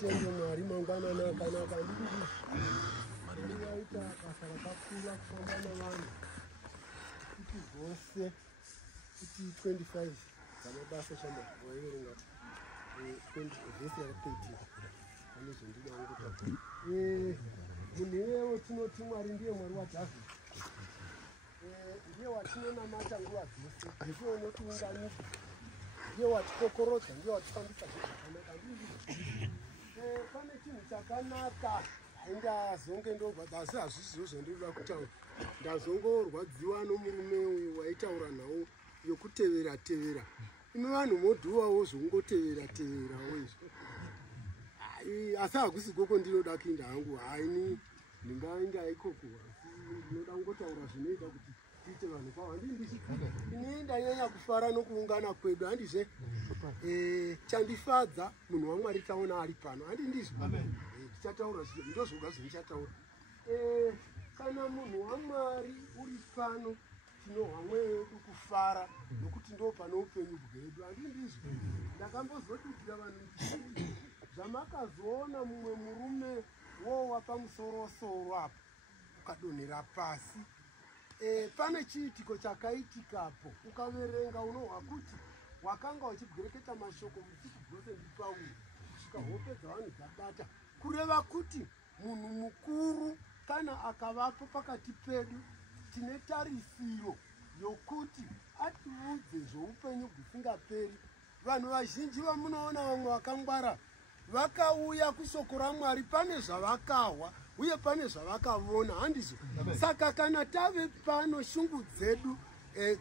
Tende Mwari mangwanani akanaka ndikuita basa rakakura kufamba navanhu kuti zvose kuti 25 dzamabasa shama waierenga vhesi yaka13 pane zvendida ngota munhu iwewo tinoti Mwari ndiye Mwari waDhavhidhi ndiye watinonamata nguva dzose ndiye unotiunganisa ndiye watikokorodza ndiye watifambisa zvakanaka pane chinhu chakanaka ndazonge ndobva asi hazvisizo zvandinoda kutaura ndazongorwadziwa nomurume uyu waitaura nhau yokutevera tevera imi vanhu modhuwawo zvongotevera-teverawo izvo asi hakusi koko ndinoda kuinda hangu haini ndingaenda ikoko ndinoda kungotaura zvinoita kuti tiite vanhu kwavo handindizvo ini ndanyanya kufara nokuungana kwedu handizve chandifadza munhu waMwari taona ari pano handindizvo tichataura ndozvoga zvinichataura kana munhu waMwari uri pano tinohwa mweya wedu kufara nokuti ndo pano upenyu bwedu handindizvo ndakambozodudzira vanhu zvamakazoona mumwe murume wowa pamusorosoro apa ukadonhera pasi pane chiitiko chakaitikapo ukaverenga unohwa kuti wakanga uchibwereketa mashoko mutsiku dzose ndipauri kusvika hope dzavanhu dzabata kureva kuti munhu mukuru kana akavapo pakati pedu tine tarisiro yokuti atiudze zvoupenyu husingaperi. Vanhu vazhinji vamunoona vamwe vakangwara vakauya kushoko raMwari pane zvavakahwa uye pane zvavakavona handizvo. Saka kana tave pano shungu dzedu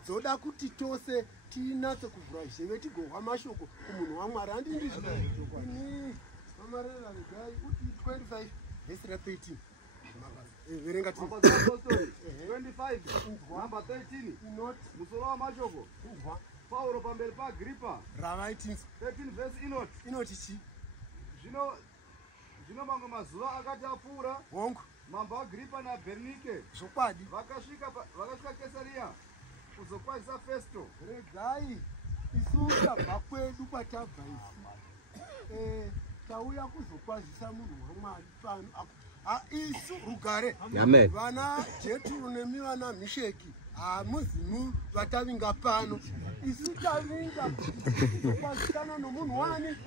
dzoda kuti tose tinatse kuvhura zheve tigohwa mashoko kumunhu waMwari handindizvo. Ini mamarera regai uti 25 vhesi ra13 verenga 25 namba 13 musoro wamashoko Pauro pamberi paAgripa ravaitinza 13 vhesi inoti chi zvino mamwe mazuva akati apfuura hongu mambo Agripa naBernike zvokwadi vakasvika Kesaria kuzokwazisa Festo. Regai isu tabva kwedu kwatabva isi tauya kuzokwazisa munhu waMwari pano isu rugare vana Jeturo nemi vana Misheki hamuzimu vatavinga pano isu tavinga kukwazisana nomunhu wani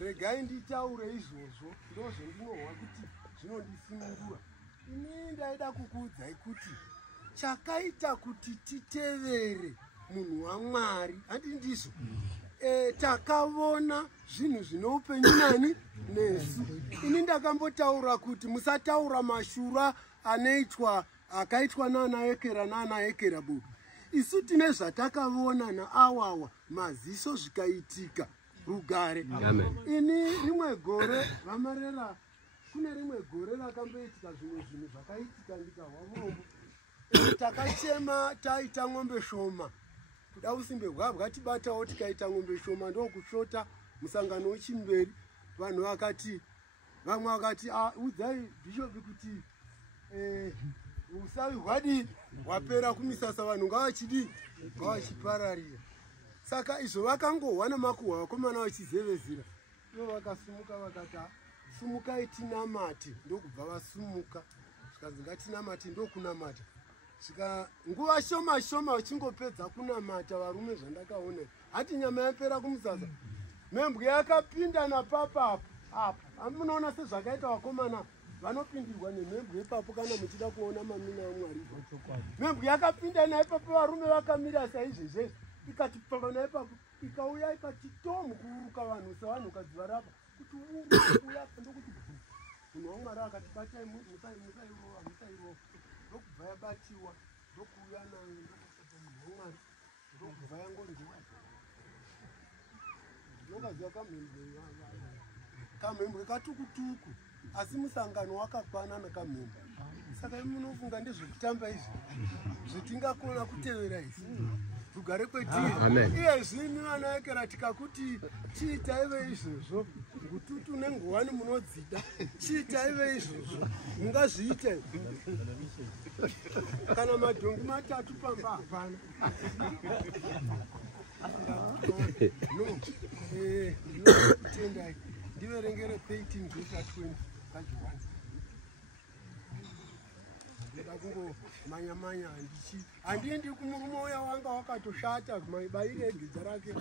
regai nditaure izvozvo ndozvendinohwa kuti zvinondisunungura. Ini ndaida kukuudzai kuti chakaita kuti titevere munhu waMwari handindizvo takavona zvinhu zvine upenyu nani nesu. Ini ndakambotaura kuti musataura mashura akaitwa nana Ekera nana Ekera budu. Isu tine zvatakavona naawawa maziso zvikaitika rugare. Ini rimwe gore vamarera kune rimwe gore rakamboitika zvimwe zvinhu zvakaitika ndikahwa murombo takachema taita ng'ombe shoma kuda usimbe bwatibatawo tikaita ng'ombe shoma ndokushota musangano wechimberi. Vanhu vakati vamwe vakati udzai bhishopi kuti usavi hwadi hwapera kumisasa vanhu ngavachipararira. Saka izvo vakangohwa namakuhwa vakomana vachizevezera ivo vakasumuka vakati sumukai tinamate ndokubva vasumuka zvikanzi ngatinamate ndokunamata. Svika nguva shoma shoma vachingopedza kunamata varume zvandakaona hati nyama yapera kumusasa membwe yakapinda napapa apa munoona sezvakaita vakomana vanopindirwa nemembwe ipapo kana muchida kuona mamina aMwari. Membwe yakapinda naipapo varume vakamira saizvezvezvi ikati papa naipapo ikauya ikati tomu kuuruka vanhu savanhu kadzivarapa kuti uya ndokuti munhu waMwari akati batai musairowa ndokubva yabatiwa ndokuuya nayo ndokusata munhu waMwari ndokubva yangondiwa ndinokaziva kamhembwe katukutuku asi musangano wakakwana nakamhembwe. Saka munofunga ndezvekutamba izvi zvetingakona kutevera izvi rugare kwetiri iyezvini vana Ekera tikakuti tiitaive izvozvo bututu nengowani munodzida chiita ive izvozvo mungazviita kana madhongi matatu pamba hapana ndinotendai ndiverengere 13 vhesa 20 kaJohani ndoda kungomanya-manya handiendi kumurume uya wanga wakatoshata maibayire gedza rake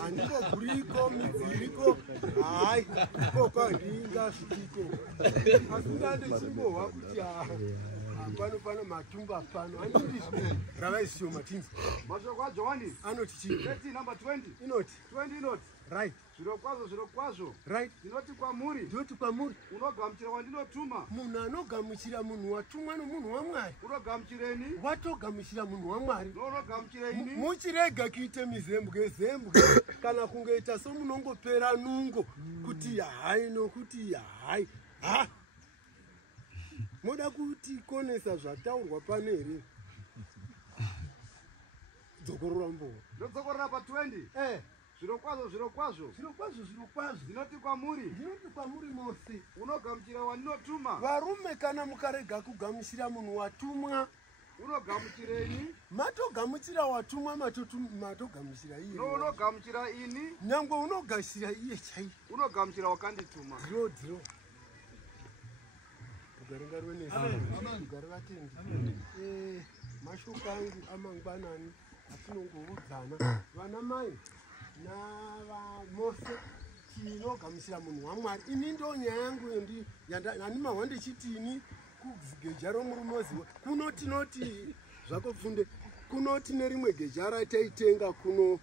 handingoguriko midziriko hai ikoko handingasvikiko asi ndandechimbohwa kuti pano matumba pano handindi ravaisiyoma tinzi mashoko aJohani anoti chii number 20 inoti 20 inoti right zvirokwazvo right ndinoti kwamuri unogamuchira wandinotuma munhu anogamuchira munhu watumwa nomunhu waMwari unogamuchireni watogamuchira munhu waMwari unogamuchireni muchirega kuite mizembwe kana kungoita somunongopera nungo kuti hai nokuti hai moda kuti konesa zvataurwa pano here dzokorora mbowa ndodzokorora pa 20 zvirokwazvo ndinoti kwamuri mose unogamuchira wandinotuma varume kana mukarega kugamuchira munhu watumwa unogamuchireni matogamuchira watumwa matogamuchira iye unogamuchira ini nyangwe unogamuchira iye chai unogamuchira wakandituma dhiro kugaringa rwenegare vatendi mashoko angu amangwanani atinongoudzana vana mai navamose tinogamuchira munhu waMwari ini ndo nyaya yangu handimahwa ndichitini kugeja romurumozi kunotinoti zvakopfunde kunoti nerimwe geja rataitenga kuno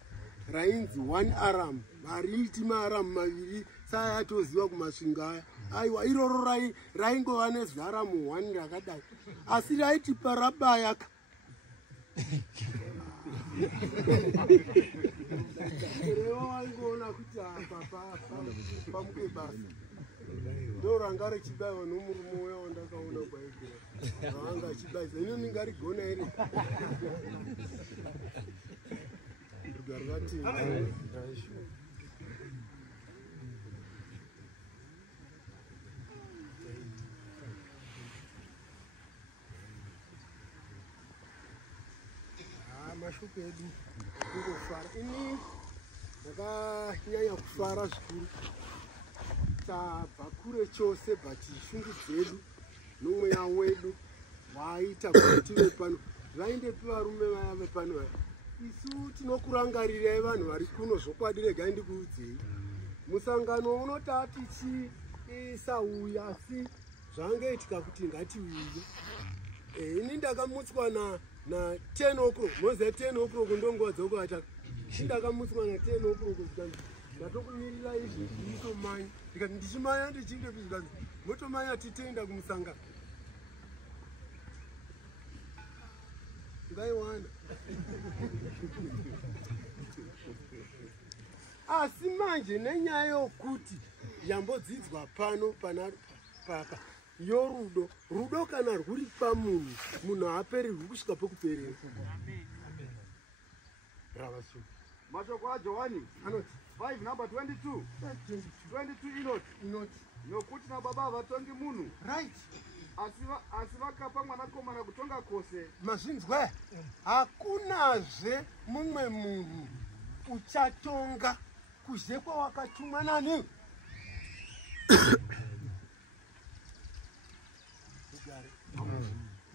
rainzi 1 aram variiti maaramu maviri saya atoziva kumasvingo aya aiwa iroro raingova nezvaramu 1 rakadai asi raiti parabayaka revo vaingoona kuti pamuke basa ndo ranga richibayiwa nomurume uya wandakaona kwaigera ravanga achibayisa ino ningarigona here rugari vatingi mashoko edu kungofara ini ndakanyanya kufara zvikuru tabva kure chose bhati shungu dzedu nomweya wedu waita kuti tive pano vaindepi varume vaya vepano vaya isu tinokurangarirai vanhu vari kuno zvokwadi regai ndikuudzei musangano unota tichisauya asi zvangoitika kuti ngatiuye ini ndakamutswa na 10 o'clock moze 10 o'clock ndonguva dzokuvata ndakamutswa na 10 o'clock zvikanzi ndatokumirira izvi nditomanya ndikati ndichimanya ndichinge zvikanzi motomanya titenda kumusangano ngaiwana asi manje nenyaya yokuti yambodzidzwa pano papa yorudo kana rwuri pamunhu munhu haaperirwi kusvika pekuperera ravasu mashoko aJohani anoti 5 number 22 inoti nokuti nababa havatongi munhu right asi vakapa mwanakomana kutonga kwose mazvinzwa hakunazve mumwe munhu uchatonga kuzhe kwawakatumwa nani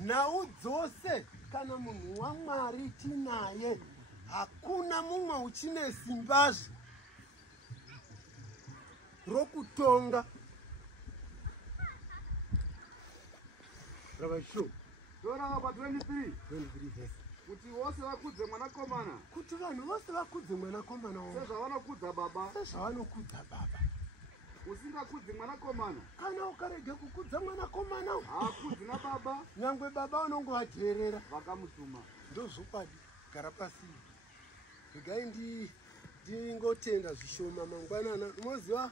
nhau dzose kana munhu waMwari tinaye hakuna mumwe uchine simbazve rokutonga ravasho torava pa 23 kuti vose vakudze mwanakomana kuti vanhu vose vakudze mwanakomana sezvavanokudza baba usingakudzi mwanakomana kana ukarege kukudza mwanakomana haakudzi nababa nyangwe baba unongovateerera vakamutuma ndozvokwadi gara pasi regai ndingotenda zvishoma mangwanana unoziva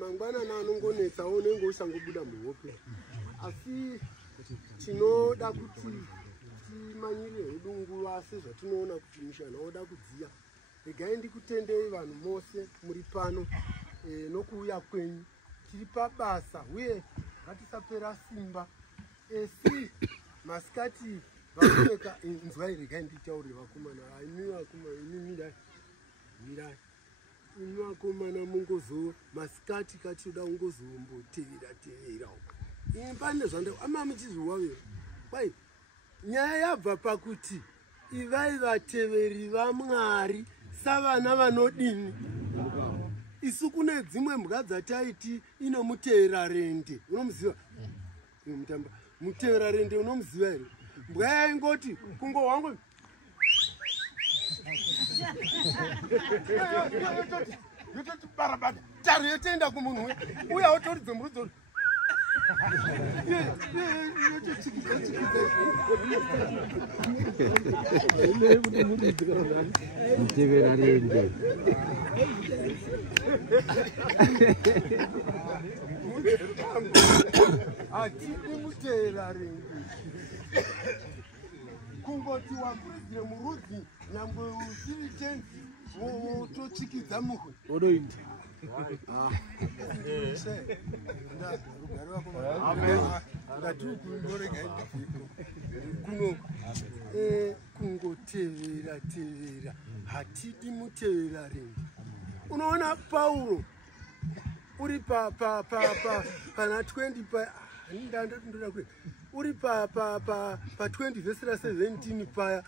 mangwanana anongonetsawo unenge usangobuda muhope asi tinoda kuti timanyire hedu nguva sezvatinoona kuti mushana woda kudziya regai ndikutendei vanhu mose muri pano nokuuya kwenyu tiri pabasa uye ngatisapera simba. Esi masikati vakomeka nzwai regai nditaure vakomana. Imi vakomana imi mirai. Imi vakomana mungozo masikati kachida ungozombotevera uko. Imi pane zvanda ama muchizviwavira. Kwai nyaya yabva pakuti ivai vateveri vaMwari savana vanodini. Isu kune dzimwe mbuka dzataiti inomuteera rende. Unomuziva? Mutamba. Muteera rende unomuziva here? Mbwa yaingoti kungo wangu yototi barabada tari yotoenda kumunhu uya otoridze murudzi Mutevera rende. hatidi muteera rende kungoti wakuridze murudzi nyangwe usiri tenzi wototsikidza muhwe Odoita. kungotevera hatidi muteera rende. Unoona Pauro uri pana 20 ndoda kure uri pa 20 vhesi ra17 paya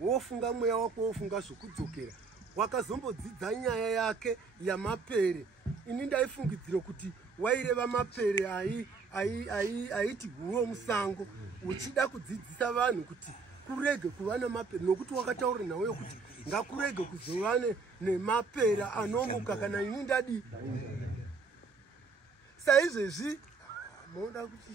wofunga mweya wako wofunga zvokudzokera wakazombodzidza nyaya yake yamapere. Ini ndaifungidzira kuti waireva mapere aiti huro musango uchida kudzidzisa vanhu kuti kurege kuva nemapere nokuti wakataura nawe kuti ngakurege kuzova nemapere anomuka kana ini ndadi. Saizvezvi moda kuti